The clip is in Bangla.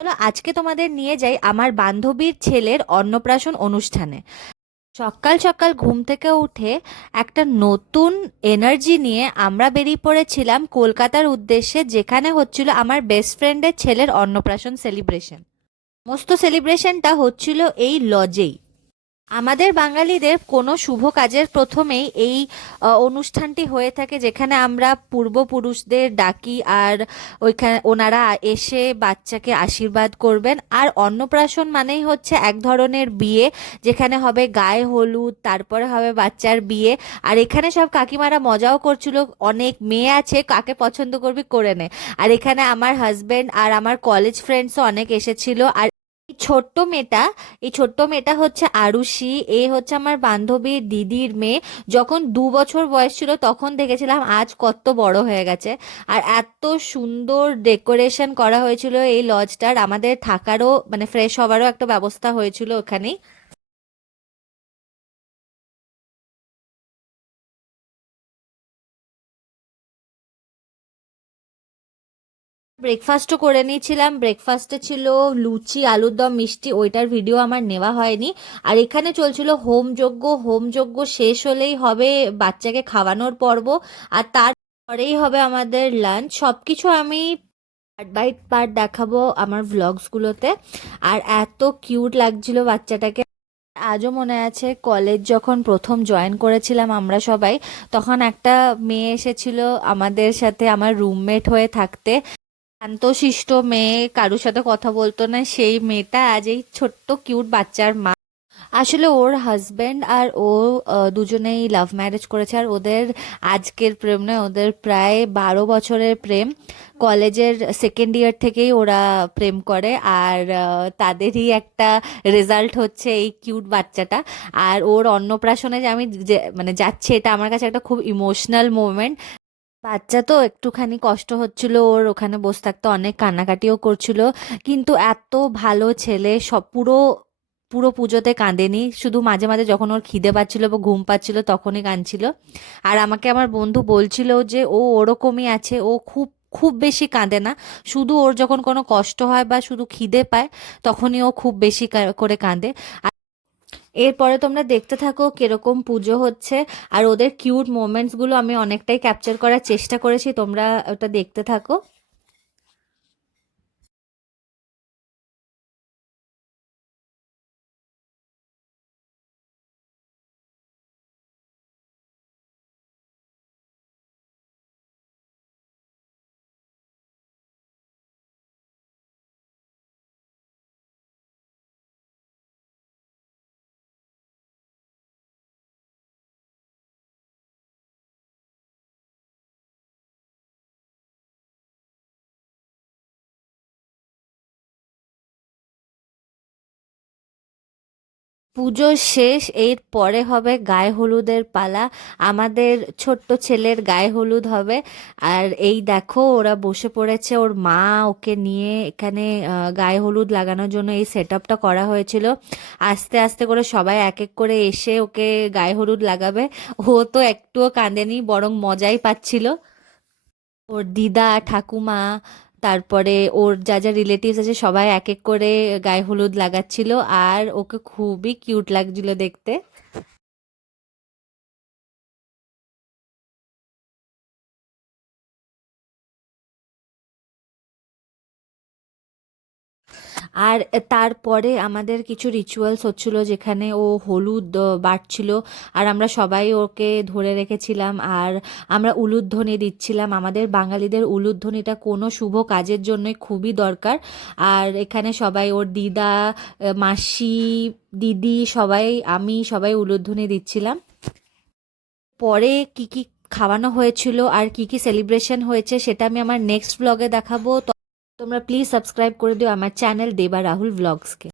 চলো আজকে তোমাদের নিয়ে যাই আমার বান্ধবীর ছেলের অন্নপ্রাশন অনুষ্ঠানে। সকাল সকাল ঘুম থেকে উঠে একটা নতুন এনার্জি নিয়ে আমরা বেরিয়ে পড়েছিলাম কলকাতার উদ্দেশ্যে, যেখানে হচ্ছিল আমার বেস্ট ফ্রেন্ডের ছেলের অন্নপ্রাশন সেলিব্রেশন। সমস্ত সেলিব্রেশনটা হচ্ছিল এই লজেই। আমাদের বাঙালিদের কোনো শুভ কাজের প্রথমেই এই অনুষ্ঠানটি হয়ে থাকে, যেখানে আমরা পূর্বপুরুষদের ডাকি আর ওইখানে ওনারা এসে বাচ্চাকে আশীর্বাদ করবেন। আর অন্নপ্রাশন মানেই হচ্ছে এক ধরনের বিয়ে, যেখানে হবে গায়ে হলুদ, তারপরে হবে বাচ্চার বিয়ে। আর এখানে সব কাকিমারা মজাও করছিল, অনেক মেয়ে আছে, কাকে পছন্দ করবি করে নে। আর এখানে আমার হাজবেন্ড আর আমার কলেজ ফ্রেন্ডসও অনেক এসেছিল। আর এই ছোট্ট মেয়েটা এই ছোট্ট মেয়েটা হচ্ছে আরুষি, এ হচ্ছে আমার বান্ধবীর দিদির মেয়ে। যখন 2 বছর বয়স ছিল তখন দেখেছিলাম, আজ কত বড় হয়ে গেছে। আর এত সুন্দর ডেকোরেশন করা হয়েছিল এই লজটার, আমাদের থাকারও মানে ফ্রেশ হওয়ারও একটা ব্যবস্থা হয়েছিল ওখানেই। ব্রেকফাস্টও করে নিয়েছিলাম। ব্রেকফাস্টে ছিল লুচি, আলুর দম, মিষ্টি, ওইটার ভিডিও আমার নেওয়া হয়নি। আর এখানে চলছিল হোমযজ্ঞ। হোমযজ্ঞ শেষ হলেই হবে বাচ্চাকে খাওয়ানোর পর্ব, আর তারপরেই হবে আমাদের লাঞ্চ। সবকিছু আমি পার্ট বাই পার্ট দেখাবো আমার ভ্লগসগুলোতে। আর এত কিউট লাগছিল বাচ্চাটাকে। আজও মনে আছে কলেজ যখন প্রথম জয়েন করেছিলাম আমরা সবাই, তখন একটা মেয়ে এসেছিল আমাদের সাথে আমার রুমমেট হয়ে থাকতে। শান্তশিষ্ট মেয়ে, কারোর সাথে কথা বলতো না, সেই মেয়েটা আজ এই ছোট্ট কিউট বাচ্চার মা। আসলে ওর হাজবেন্ড আর ও দুজনেই লাভ ম্যারেজ করেছে। আর ওদের আজকের প্রেম নয়, ওদের প্রায় 12 বছরের প্রেম। কলেজের সেকেন্ড ইয়ার থেকেই ওরা প্রেম করে। আর তাদেরই একটা রেজাল্ট হচ্ছে এই কিউট বাচ্চাটা। আর ওর অন্নপ্রাশনে যে আমি মানে যাচ্ছি, এটা আমার কাছে একটা খুব ইমোশনাল মোমেন্ট। বাচ্চা তো একটুখানি কষ্ট হচ্ছিল, ওর ওখানে বসে থাকতে অনেক কান্নাকাটিও করছিল। কিন্তু এত ভালো ছেলে, সব পুরো পুরো পুজোতে কাঁদেনি, শুধু মাঝে মাঝে যখন ওর খিদে পাচ্ছিল বা ঘুম পাচ্ছিল তখনই কাঁদছিল। আর আমাকে আমার বন্ধু বলছিল যে ও ওরকমই আছে, ও খুব খুব বেশি কাঁদে না, শুধু ওর যখন কোনো কষ্ট হয় বা শুধু খিদে পায় তখনই ও খুব বেশি করে কাঁদে। এরপরে তোমরা দেখতে থাকো কিরকম পুজো হচ্ছে। আর ওদের কিউট মোমেন্টস গুলো আমি অনেকটাই ক্যাপচার করার চেষ্টা করেছি, তোমরা ওটা দেখতে থাকো। পুজো শেষ, এর পরে হবে গায়ে হলুদের পালা। আমাদের ছোট্ট ছেলের গায়ে হলুদ হবে। আর এই দেখো ওরা বসে পড়েছে, ওর মা ওকে নিয়ে এখানে গায়ে হলুদ লাগানোর জন্য এই সেট আপটা করা হয়েছিল। আস্তে আস্তে করে সবাই এক এক করে এসে ওকে গায়ে হলুদ লাগাবে। ও তো একটুও কাঁদেনি, বরং মজাই পাচ্ছিল। ওর দিদা, ঠাকুমা, তারপরে ওর যা যা রিলেটিভস আছে সবাই এক এক করে গায়ে হলুদ লাগাচ্ছিল। আর ওকে খুবই কিউট লাগছিল দেখতে। আর তারপরে আমাদের কিছু রিচুয়ালস হচ্ছিল, যেখানে ও হলুদ বাটছিল আর আমরা সবাই ওকে ধরে রেখেছিলাম। আর আমরা উলুধ্বনি দিচ্ছিলাম। আমাদের বাঙালিদের উলুধ্বনিটা কোনো শুভ কাজের জন্যই খুবই দরকার। আর এখানে সবাই, ওর দিদা, মাসি, দিদি, সবাই, আমি সবাই উলুধ্বনি দিচ্ছিলাম। পরে কি কি খাওয়ানো হয়েছিল আর কি কি সেলিব্রেশন হয়েছে সেটা আমি আমার নেক্সট ব্লগে দেখাবো। তোমরা প্লিজ সাবস্ক্রাইব করে দিও আমার চ্যানেল দেবা রাহুল ব্লগসকে।